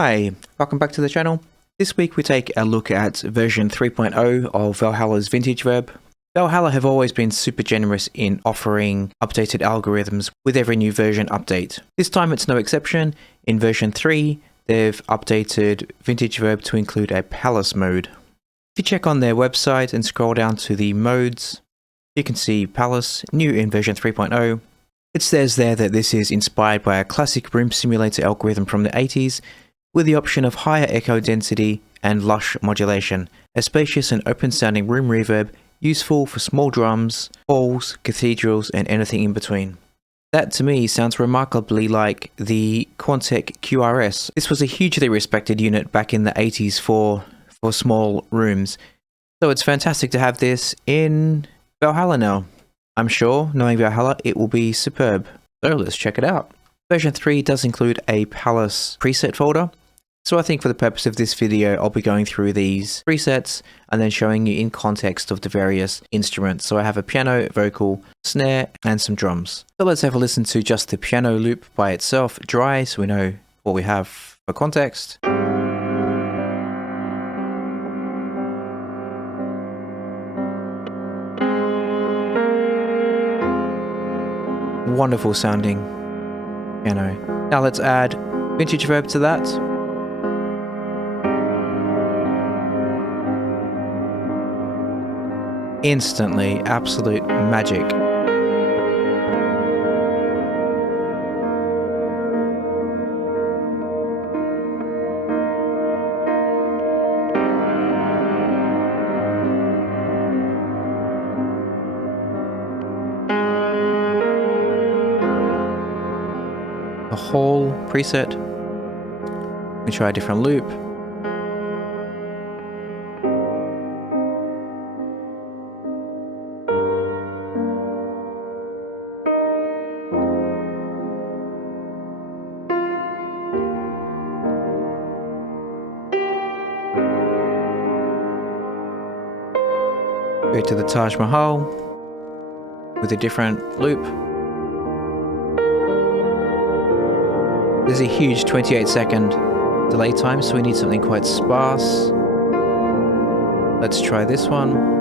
Hi, welcome back to the channel. This week we take a look at version 3.0 of Valhalla's Vintage Verb. Valhalla have always been super generous in offering updated algorithms with every new version update. This time it's no exception. In version 3, they've updated Vintage Verb to include a Palace mode. If you check on their website and scroll down to the modes, you can see Palace, new in version 3.0. It says there that this is inspired by a classic room simulator algorithm from the 80s, with the option of higher echo density and lush modulation, a spacious and open-sounding room reverb useful for small drums, halls, cathedrals, and anything in between. That to me sounds remarkably like the Quantec QRS. This was a hugely respected unit back in the 80s for small rooms, so it's fantastic to have this in Valhalla now. I'm sure, knowing Valhalla, it will be superb. So let's check it out. Version 3 does include a Palace preset folder, so I think for the purpose of this video, I'll be going through these presets and then showing you in context of the various instruments. So I have a piano, vocal, snare, and some drums. So let's have a listen to just the piano loop by itself, dry, so we know what we have for context. Wonderful sounding piano. Now let's add Vintage Verb to that. Instantly, absolute magic. The whole preset. We try a different loop. Go to the Taj Mahal with a different loop. There's a huge 28-second delay time, so we need something quite sparse. Let's try this one.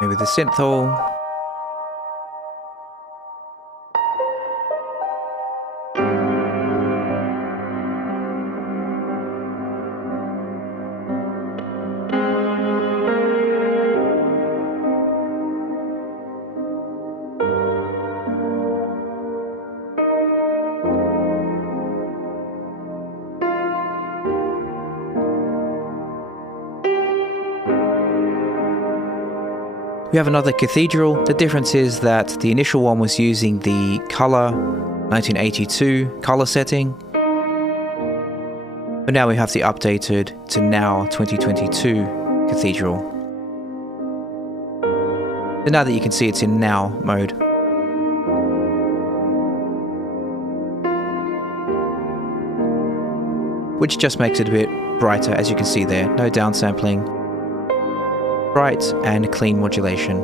Maybe the synthol. We have another cathedral. The difference is that the initial one was using the color 1982 color setting, but now we have the updated to now 2022 cathedral. So now that you can see it's in now mode. Which just makes it a bit brighter, as you can see there. No downsampling. Bright and clean modulation.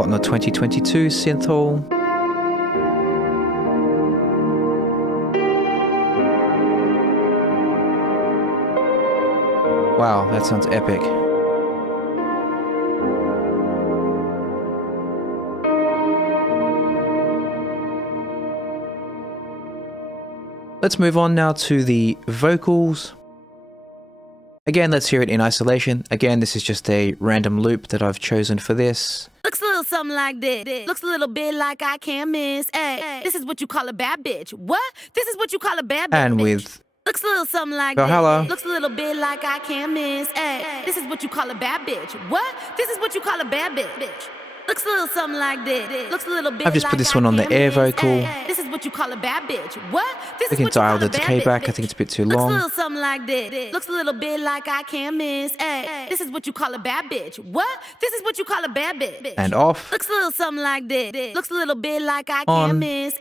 On the 2022 synthol. Wow, that sounds epic. Let's move on now to the vocals. Again, let's hear it in isolation. Again, this is just a random loop that I've chosen for this. Looks a little something like this. Looks a little bit like I can't miss. Ay, this is what you call a bad bitch. What? This is what you call a bad bitch. And with looks a little something like Valhalla. this. Looks a little bit like I can't miss. Ay, this is what you call a bad bitch. What? This is what you call a bad bitch. Looks a little something like this. Looks a little bit. I've just put this one on the air vocal. This is what you call a bad bitch. What? This We can dial the decay back. I think it's a bit too long. Looks a little something like this. Looks a little bit like I can't miss. This is what you call a bad bitch. What? This is what you call a bad bitch. And off. Looks a little something like this. Looks a little bit like I can't miss.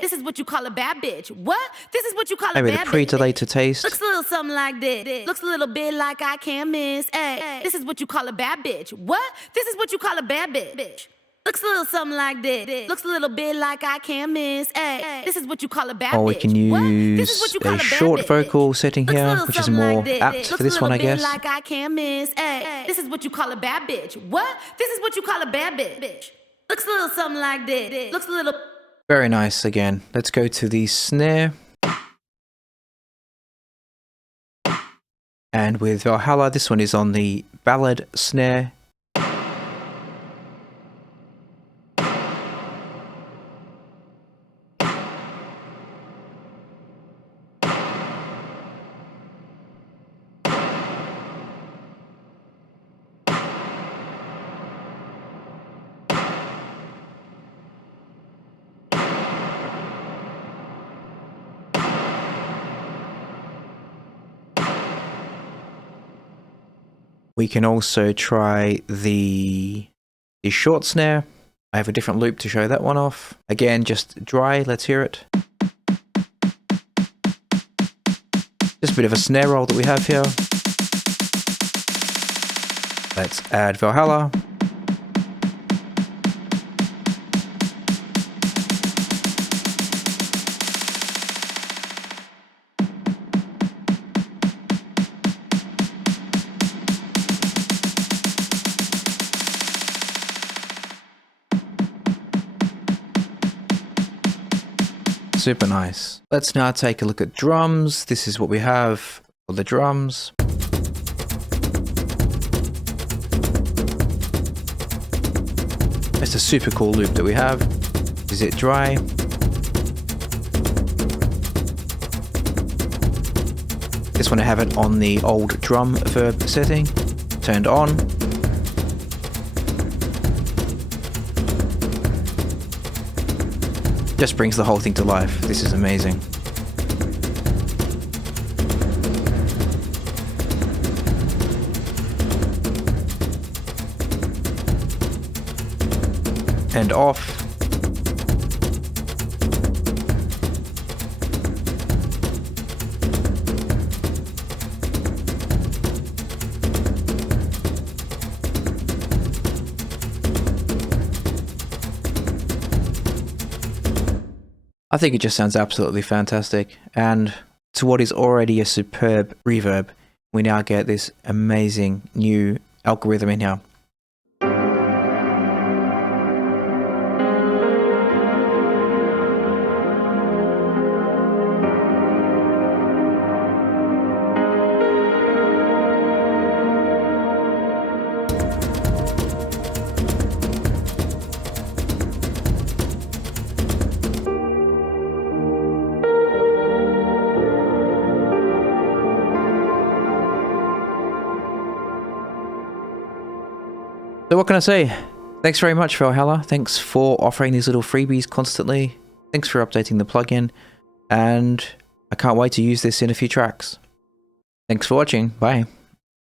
This is what you call a bad bitch. What? This is what you call a bad bitch. Maybe the pre-delay to taste. Looks a little something like this. Looks a little bit like I can't miss. This is what you call a bad bitch. What? This is what you call a bad bitch. Looks a little something like this. Looks a little bit like I can't miss. This is what you call a bad bitch. Or we can use a short vocal setting here, which is more apt for this one, I guess. Like I can't miss. This is what you call a bad bitch. What? This is what you call a bad bitch. Looks a little something like this. Looks a little. Very nice. Again, let's go to the snare. And with Valhalla, this one is on the ballad snare. We can also try the short snare. I have a different loop to show that one off. Again, just dry, let's hear it. Just a bit of a snare roll that we have here. Let's add Valhalla. Super nice. Let's now take a look at drums. This is what we have for the drums. It's a super cool loop that we have. Is it dry? This one I have it on the old drum verb setting, turned on. Just brings the whole thing to life. This is amazing. And off. I think it just sounds absolutely fantastic, and to what is already a superb reverb, we now get this amazing new algorithm in here. So what can I say? Thanks very much, Valhalla. Thanks for offering these little freebies constantly. Thanks for updating the plugin. And I can't wait to use this in a few tracks. Thanks for watching. Bye.